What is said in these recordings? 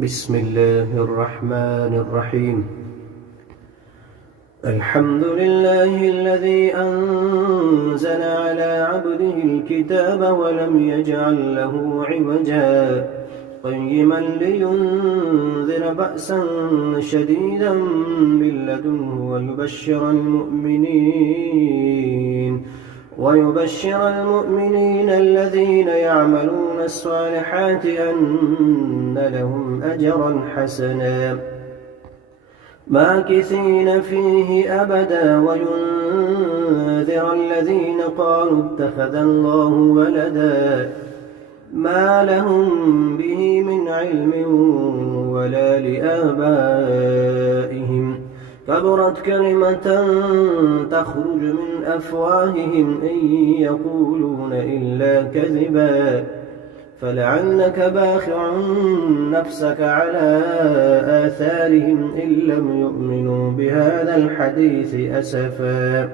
بسم الله الرحمن الرحيم. الحمد لله الذي أنزل على عبده الكتاب ولم يجعل له عوجا قيما لينذر بأسا شديدا من لدنه ويبشر المؤمنين الذين يعملون الصالحات أن لهم أجرا حسنا ماكثين فيه أبدا وينذر الذين قالوا اتخذ الله ولدا ما لهم به من علم ولا لآبائهم كبرت كلمة تخرج من أفواههم إن يقولون إلا كذبا فلعلك باخع نفسك على آثارهم إن لم يؤمنوا بهذا الحديث أسفا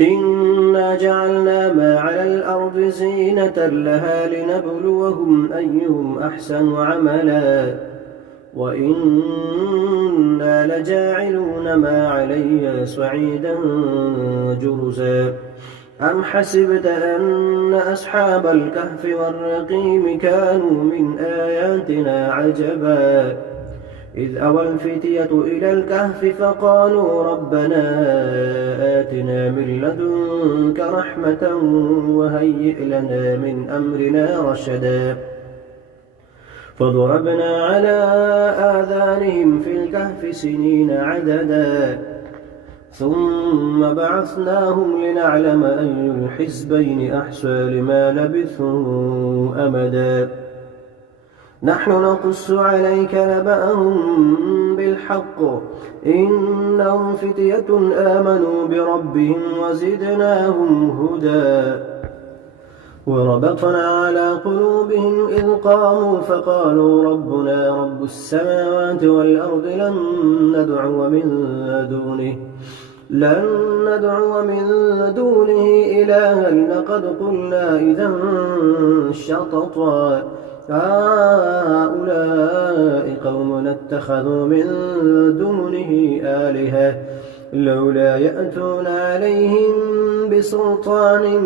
إنا جعلنا ما على الأرض زينة لها لنبلوهم أيهم أحسن عملا وإنا لجاعلون ما عليها صعيدا جرزا أم حسبت أن أصحاب الكهف والرقيم كانوا من آياتنا عجبا إذ أوى الفتية إلى الكهف فقالوا ربنا آتنا من لدنك رحمة وهيئ لنا من أمرنا رشدا فضربنا على آذانهم في الكهف سنين عددا ثم بعثناهم لنعلم أي الحزبين أحصى لما لبثوا أمدا نحن نقص عليك نبأهم بالحق إنهم فتية آمنوا بربهم وزدناهم هدى وربطنا على قلوبهم إذ قاموا فقالوا ربنا رب السماوات والأرض لن ندعو من دونه إلها لقد قلنا إذا شططا هؤلاء قومنا اتخذوا من دونه آلهة لولا يأتون عليهم بسلطان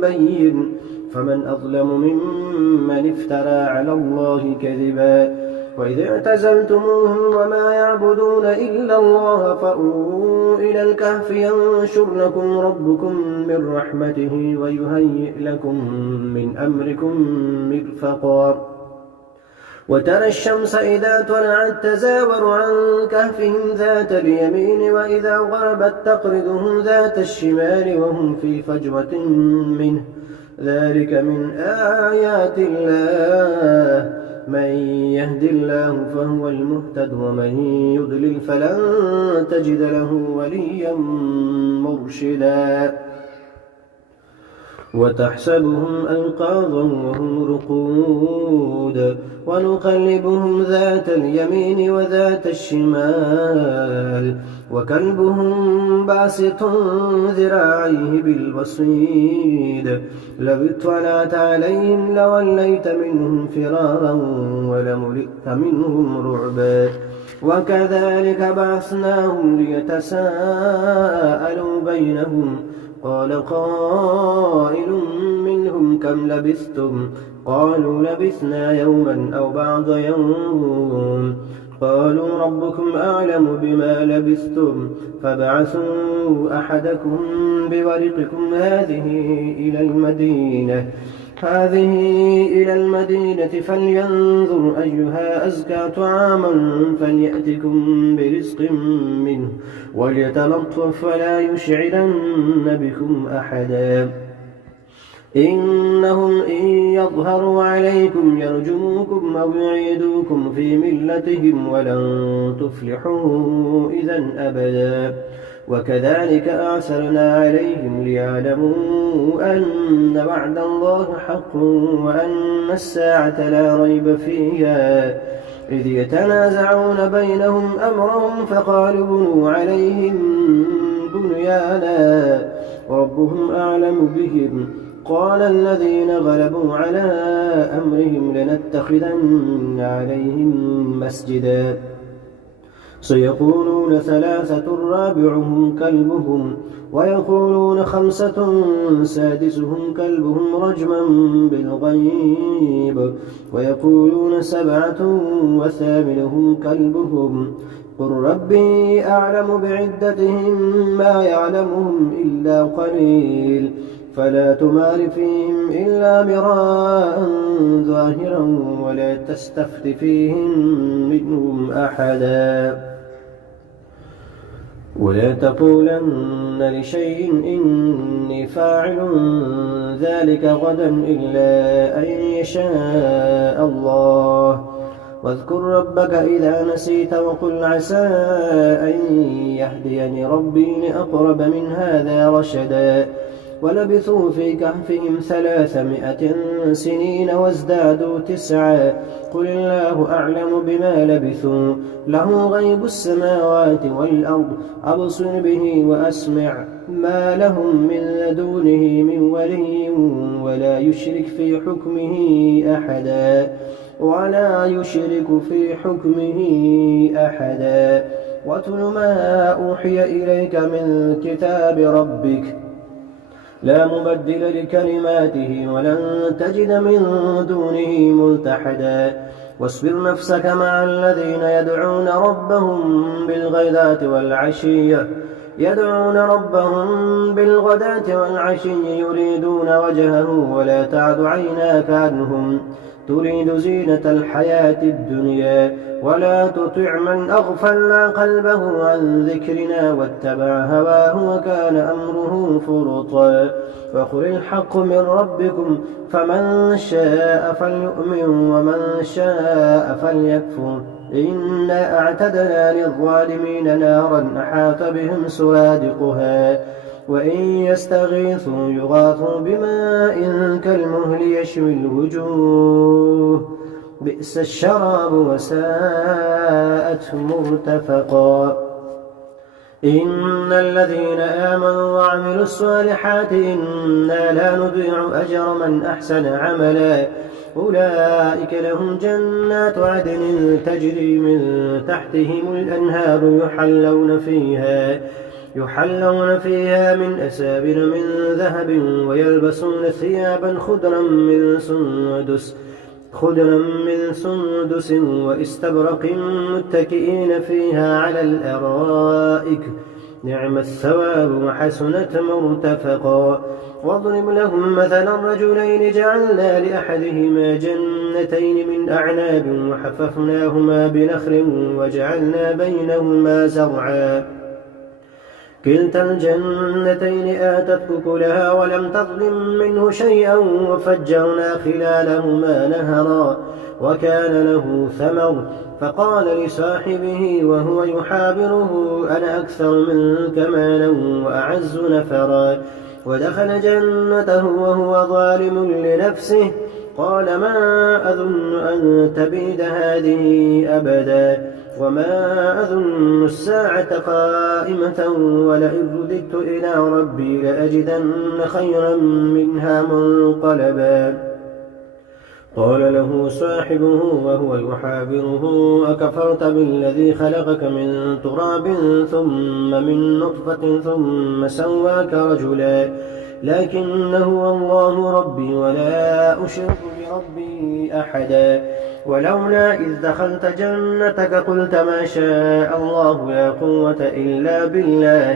بين فمن أظلم ممن افترى على الله كذبا وإذ اعتزلتموهم وما يعبدون إلا الله فأووا إلى الكهف ينشر لكم ربكم من رحمته ويهيئ لكم من أمركم مرفقا وترى الشمس إذا طلعت تزاور عن كهفهم ذات اليمين وإذا غربت تقرضهم ذات الشمال وهم في فجوة منه ذلك من آيات الله من يهد الله فهو المهتد ومن يضلل فلن تجد له وليا مرشدا وتحسبهم أيقاظا وهم رقود ونقلبهم ذات اليمين وذات الشمال وكلبهم باسط ذراعيه بالوصيد لو اطلعت عليهم لوليت منهم فرارا ولملئت منهم رعبا وكذلك بعثناهم ليتساءلوا بينهم قال قائل منهم كم لبثتم قالوا لبثنا يوما أو بعض يوم قالوا ربكم أعلم بما لبثتم فابعثوا أحدكم بورقكم هذه إلى المدينة فلينظر أيها أزكى طعاما فليأتكم برزق منه وليتلطف ولا يشعرن بكم أحدا إنهم إن يظهروا عليكم يرجموكم أو يعيدوكم في ملتهم ولن تفلحوا إذا أبدا وكذلك أعثرنا عليهم ليعلموا أن وعد الله حق وأن الساعة لا ريب فيها إذ يتنازعون بينهم أمرهم فقالوا بنوا عليهم بنيانا ربهم أعلم بهم قال الذين غلبوا على أمرهم لنتخذن عليهم مسجدا سيقولون ثلاثة رابعهم كلبهم ويقولون خمسة سادسهم كلبهم رجما بالغيب ويقولون سبعة وثامنهم كلبهم قل ربي أعلم بعدتهم ما يعلمهم إلا قليل فلا تمار فيهم إلا مراء ظاهرا ولا تستفت فيهم منهم أحدا ولا تقولن لشيء إني فاعل ذلك غدا إلا أن يشاء الله واذكر ربك إذا نسيت وقل عسى أن يهديني ربي لأقرب من هذا رشدا ولبثوا في كهفهم 300 سنين وازدادوا 9 قل الله أعلم بما لبثوا له غيب السماوات والأرض أبصر به وأسمع ما لهم من دونه من ولي ولا يشرك في حكمه أحدا واتل ما أوحي إليك من كتاب ربك لا مبدل لكلماته ولن تجد من دونه ملتحدا واصبر نفسك مع الذين يدعون ربهم بالغداة والعشي يريدون وجهه ولا تعد عيناك عنهم تريد زينة الحياة الدنيا ولا تطع من أغفلنا قلبه عن ذكرنا واتبع هواه وكان أمره فرطا وقل الحق من ربكم فمن شاء فليؤمن ومن شاء فليكفر إنا أعتدنا للظالمين نارا أحاط بهم سرادقها وإن يستغيثوا يغاثوا بماء كالمهل يشوي الوجوه بئس الشراب وساءت مرتفقا إن الذين آمنوا وعملوا الصالحات إنا لا نضيع أجر من أحسن عملا أولئك لهم جنات عدن تجري من تحتهم الأنهار يحلون فيها من أسابر من ذهب ويلبسون ثيابا خضرا من سندس واستبرق متكئين فيها على الأرائك نعم الثواب وحسنت مرتفقا واضرب لهم مثلا رجلين جعلنا لأحدهما جنتين من أعناب وحففناهما بنخل وجعلنا بينهما زرعا كلتا الجنتين آتت أكلها ولم تظلم منه شيئا وفجرنا خلالهما نهرا وكان له ثمر فقال لصاحبه وهو يحاوره أنا أكثر منك مالا وأعز نفرا ودخل جنته وهو ظالم لنفسه قال ما أظن أن تبيد هذه أبدا وما أظن الساعة قائمة ولئن رددت إلى ربي لأجدن خيرا منها منقلبا قال له صاحبه وهو يحاوره أكفرت بالذي خلقك من تراب ثم من نطفة ثم سواك رجلا لكنه هو الله ربي ولا أشرك بربي أحدا ولولا إذ دخلت جنتك قلت ما شاء الله لا قوة إلا بالله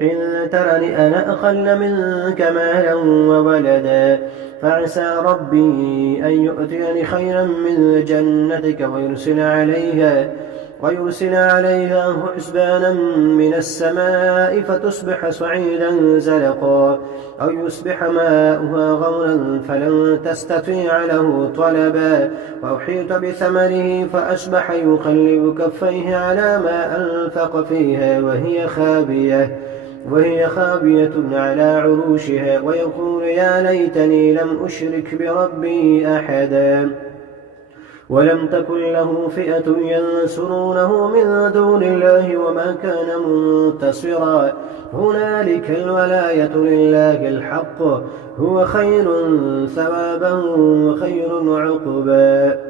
إن ترني أنا أقل منك مالا وولدا فعسى ربي أن يؤتيني خيرا من جنتك ويرسل عليها حسبانا من السماء فتصبح صعيدا زلقا أو يصبح ماؤها غورا فلن تستطيع له طلبا وأحيط بثمره فأصبح يقلب كفيه على ما أنفق فيها وهي خابية على عروشها ويقول يا ليتني لم أشرك بربي أحدا ولم تكن له فئة ينصرونه من دون الله وما كان منتصرا هنالك الولاية لله الحق هو خير ثوابا وخير عقبا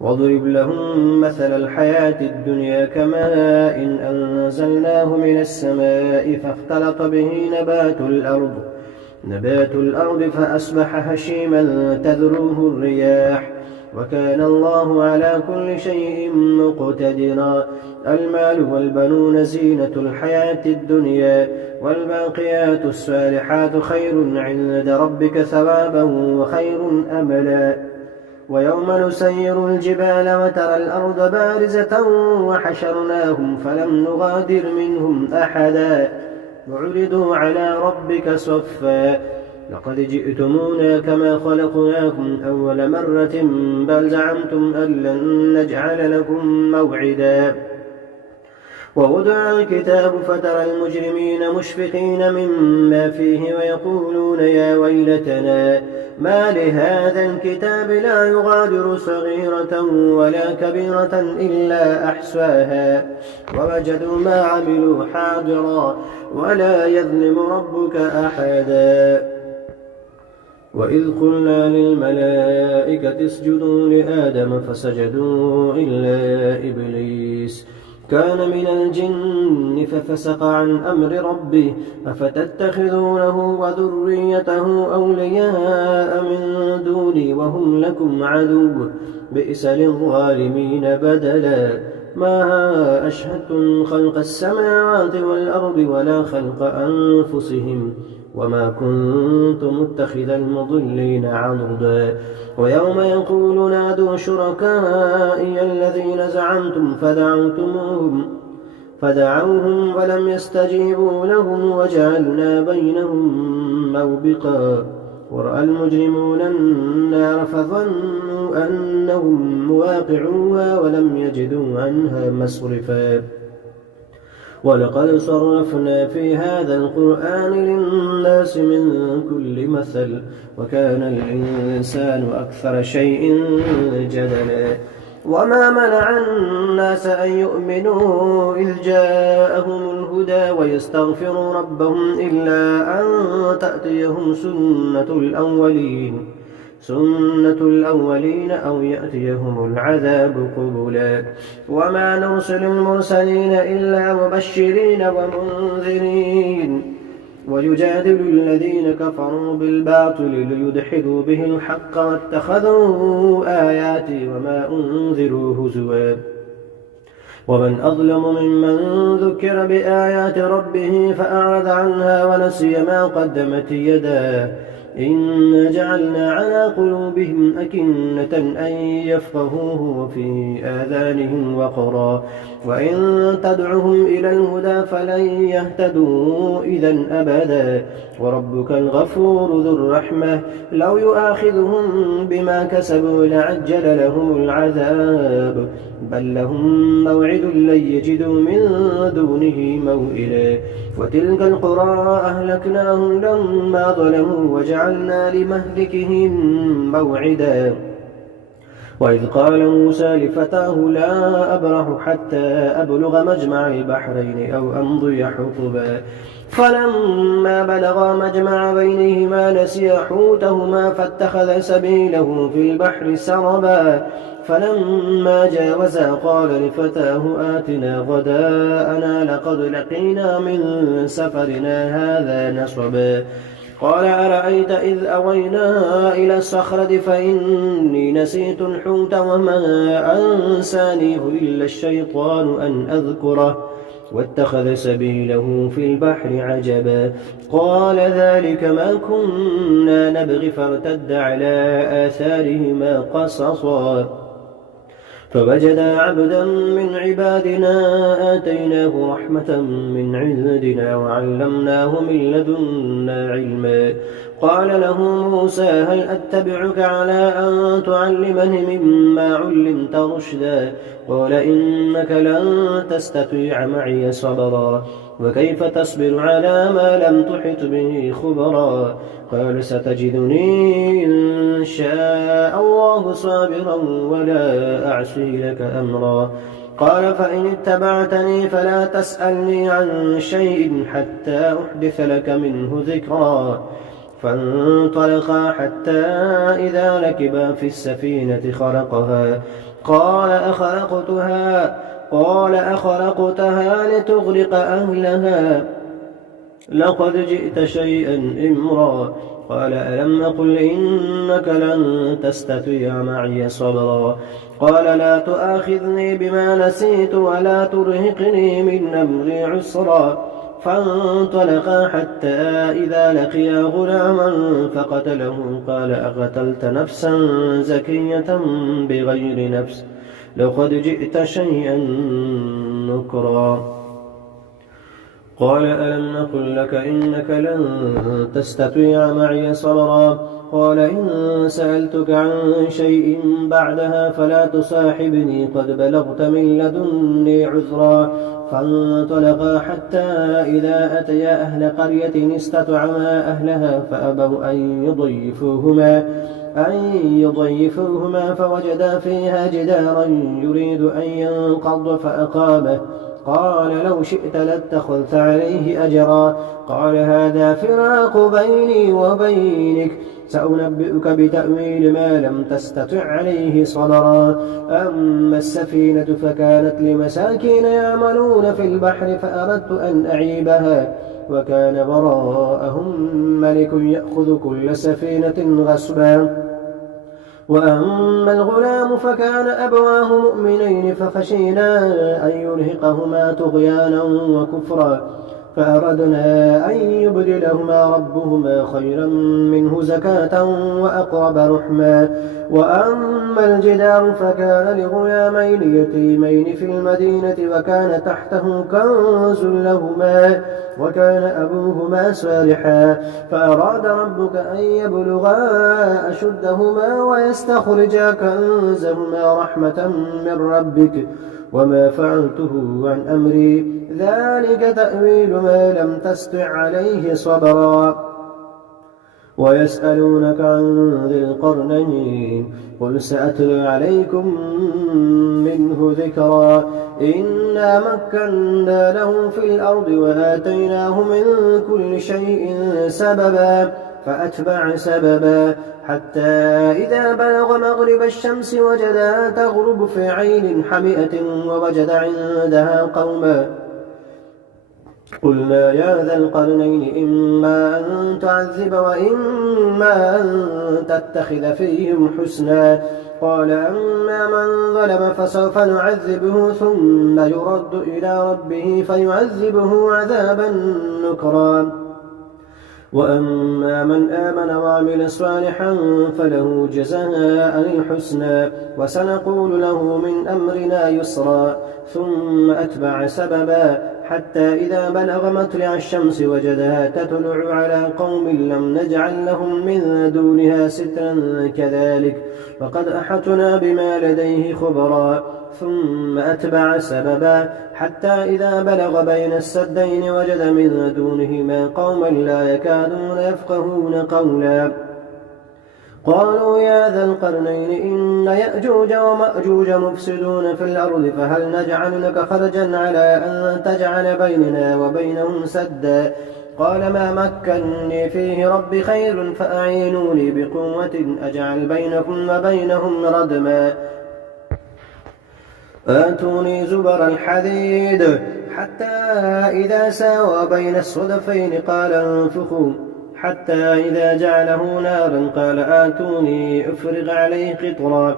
واضرب لهم مثل الحياة الدنيا كماء إن أنزلناه من السماء فاختلط به نبات الأرض فأصبح هشيما تذروه الرياح وكان الله على كل شيء مقتدرا المال والبنون زينة الحياة الدنيا والباقيات الصالحات خير عند ربك ثوابا وخير أملا ويوم نسير الجبال وترى الأرض بارزة وحشرناهم فلم نغادر منهم أحدا وعرضوا على ربك صفا لقد جئتمونا كما خلقناكم أول مرة بل زعمتم أن لن نجعل لكم موعدا ووضع الكتاب فترى المجرمين مشفقين مما فيه ويقولون يا ويلتنا ما لهذا الكتاب لا يغادر صغيرة ولا كبيرة إلا أحصاها ووجدوا ما عملوا حاضرا ولا يظلم ربك أحدا وإذ قلنا للملائكة اسجدوا لآدم فسجدوا إلا إبليس كان من الجن ففسق عن أمر ربه أفتتخذونه وذريته أولياء من دوني وهم لكم عدو بئس للظالمين بدلا ما أشهدتم خلق السماوات والأرض ولا خلق أنفسهم وما كنت متخذ المضلين عضدا ويوم يقول نادوا شركائي الذين زعمتم فدعوهم ولم يستجيبوا لهم وجعلنا بينهم موبقا ورأى المجرمون النار فظنوا أنهم مواقعوها ولم يجدوا عنها مصرفا ولقد صرفنا في هذا القرآن للناس من كل مثل وكان الإنسان أكثر شيء جدلا وما منع الناس أن يؤمنوا إذ جاءهم الهدى ويستغفروا ربهم إلا أن تأتيهم سنة الأولين أو يأتيهم العذاب قبلا وما نرسل المرسلين إلا مبشرين ومنذرين ويجادل الذين كفروا بالباطل ليدحضوا به الحق واتخذوا آياتي وما أنذروا هزوا ومن أظلم ممن ذكر بآيات ربه فأعرض عنها ونسي ما قدمت يداه إنا جعلنا على قلوبهم أكنة أن يفقهوه وفي آذانهم وقرا وإن تدعهم إلى الهدى فلن يهتدوا إذا أبدا وربك الغفور ذو الرحمة لو يؤاخذهم بما كسبوا لعجل لهم العذاب بل لهم موعد لن يجدوا من دونه موئلا وتلك القرى أهلكناهم لما ظلموا وجعلنا لمهلكهم موعدا وإذ قال موسى لفتاه لا أبرح حتى أبلغ مجمع البحرين أو أمضي حقبا فلما بلغا مجمع بينهما نسيا حوتهما فاتخذ سبيله في البحر سربا فلما جاوزا قال لفتاه آتنا غداءنا لقد لقينا من سفرنا هذا نصبا قال أرأيت إذ أوينا إلى الصخرة فإني نسيت الحوت وما أنسانيه إلا الشيطان أن أذكره واتخذ سبيله في البحر عجبا قال ذلك ما كنا نبغي فارتد على آثارهما قصصا فوجدا عبدا من عبادنا آتيناه رحمة من عندنا وعلمناه من لدنا علما قال له موسى هل أتبعك على أن تعلمني مما علمت رشدا قال إنك لن تستطيع معي صبرا وكيف تصبر على ما لم تحط به خبرا قال ستجدني إن شاء الله صابرا ولا أعصي لك أمرا قال فإن اتبعتني فلا تسألني عن شيء حتى أحدث لك منه ذكرا فانطلقا حتى إذا ركبا في السفينة خرقها قال أخرقتها لتغرق أهلها لقد جئت شيئا إمرا قال ألم أقل إنك لن تستطيع معي صبرا قال لا تؤاخذني بما نسيت ولا ترهقني من أمري عسرا فانطلقا حتى إذا لقيا غلاما فقتله قال أقتلت نفسا زكية بغير نفس لقد جئت شيئا نكرا قال ألم نقل لك إنك لن تستطيع معي صبرا قال إن سألتك عن شيء بعدها فلا تصاحبني قد بلغت من لدني عذرا فانطلقا حتى إذا أتيا أهل قرية استطعما أهلها فأبوا أن يضيفوهما فوجدا فيها جدارا يريد أن ينقض فأقامه قال لو شئت لاتخذت عليه أجرا قال هذا فراق بيني وبينك سأنبئك بتأويل ما لم تستطع عليه صبرا أما السفينة فكانت لمساكين يعملون في البحر فأردت أن أعيبها وكان وراءهم ملك يأخذ كل سفينة غصبا وأما الغلام فكان أبواه مؤمنين فخشينا أن يرهقهما طغيانا وكفرا فأردنا أن يبدلهما ربهما خيرا منه زكاة وأقرب رحما وأما الجدار فكان لغلامين يتيمين في المدينة وكان تحته كنز لهما وكان أبوهما صالحا فأراد ربك أن يبلغا أشدهما ويستخرجا كنزهما رحمة من ربك وما فعلته عن أمري ذلك تأويل ما لم تستطع عليه صبرا ويسألونك عن ذي القرنين قل سأتلو عليكم منه ذكرا إنا مكنا له في الأرض وآتيناه من كل شيء سببا فأتبع سببا حتى إذا بلغ مغرب الشمس وجدها تغرب في عين حمئة ووجد عندها قوما قلنا يا ذا القرنين إما أن تعذب وإما أن تتخذ فيهم حسنا قال أما من ظلم فسوف نعذبه ثم يرد إلى ربه فيعذبه عذابا نكرا وأما من آمن وعمل صالحا فله جزاء الحسنى وسنقول له من أمرنا يسرا ثم أتبع سببا حتى إذا بلغ مطلع الشمس وجدها تطلع على قوم لم نجعل لهم من دونها سترا كذلك وقد أحطنا بما لديه خبرا ثم أتبع سببا حتى إذا بلغ بين السدين وجد من دونهما قوما لا يكادون يفقهون قولا قالوا يا ذا القرنين إن يأجوج ومأجوج مفسدون في الأرض فهل نجعل لك خرجا على أن تجعل بيننا وبينهم سدا قال ما مكنني فيه ربي خير فأعينوني بقوة أجعل بينكم وبينهم ردما آتوني زبر الحديد حتى إذا ساوى بين الصدفين قال انفخوا حتى إذا جعله نارا قال آتوني أفرغ عليه قطرا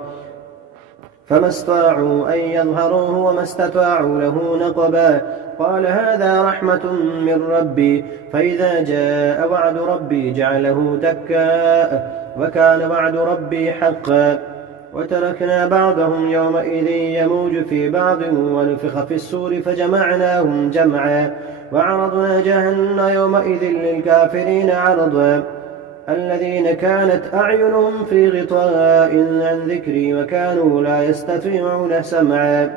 فما استطاعوا أن يظهروه وما استطاعوا له نقبا قال هذا رحمة من ربي فإذا جاء وعد ربي جعله دكاء وكان وعد ربي حقا وتركنا بعضهم يومئذ يموج في بعض ونفخ في السور فجمعناهم جمعا وعرضنا جهنم يومئذ للكافرين عرضا الذين كانت أعينهم في غطاء عن ذكري وكانوا لا يستطيعون سمعا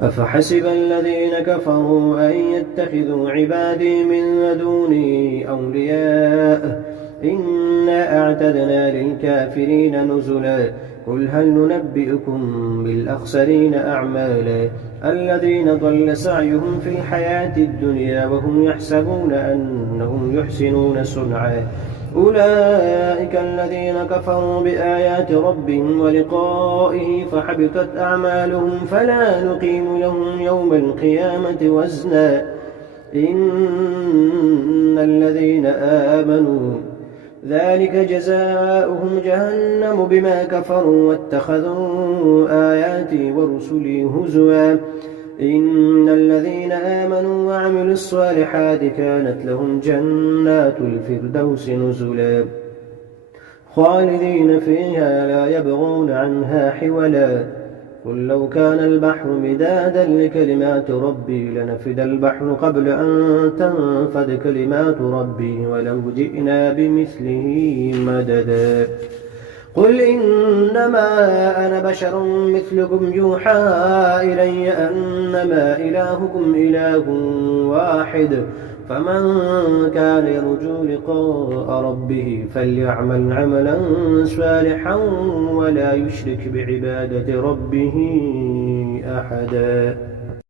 أفحسب الذين كفروا أن يتخذوا عبادي من دوني أولياء إنا أعتدنا للكافرين نزلا قل هل ننبئكم بالأخسرين أعمالا الذين ضل سعيهم في الحياة الدنيا وهم يحسبون أنهم يحسنون صنعا أولئك الذين كفروا بآيات ربهم ولقائه فحبطت أعمالهم فلا نقيم لهم يوم القيامة وزنا إن الذين آمنوا ذلك جزاؤهم جهنم بما كفروا واتخذوا آياتي ورسلي هزوا إن الذين آمنوا وعملوا الصالحات كانت لهم جنات الفردوس نزلا خالدين فيها لا يبغون عنها حولا قل لو كان البحر مدادا لكلمات ربي لنفد البحر قبل أن تنفد كلمات ربي ولو جئنا بمثله مددا قل إنما أنا بشر مثلكم يوحى إلي أنما إلهكم إله واحد فمن كان يرجو لقاء ربه فليعمل عملا صالحا ولا يشرك بعبادة ربه أحدا.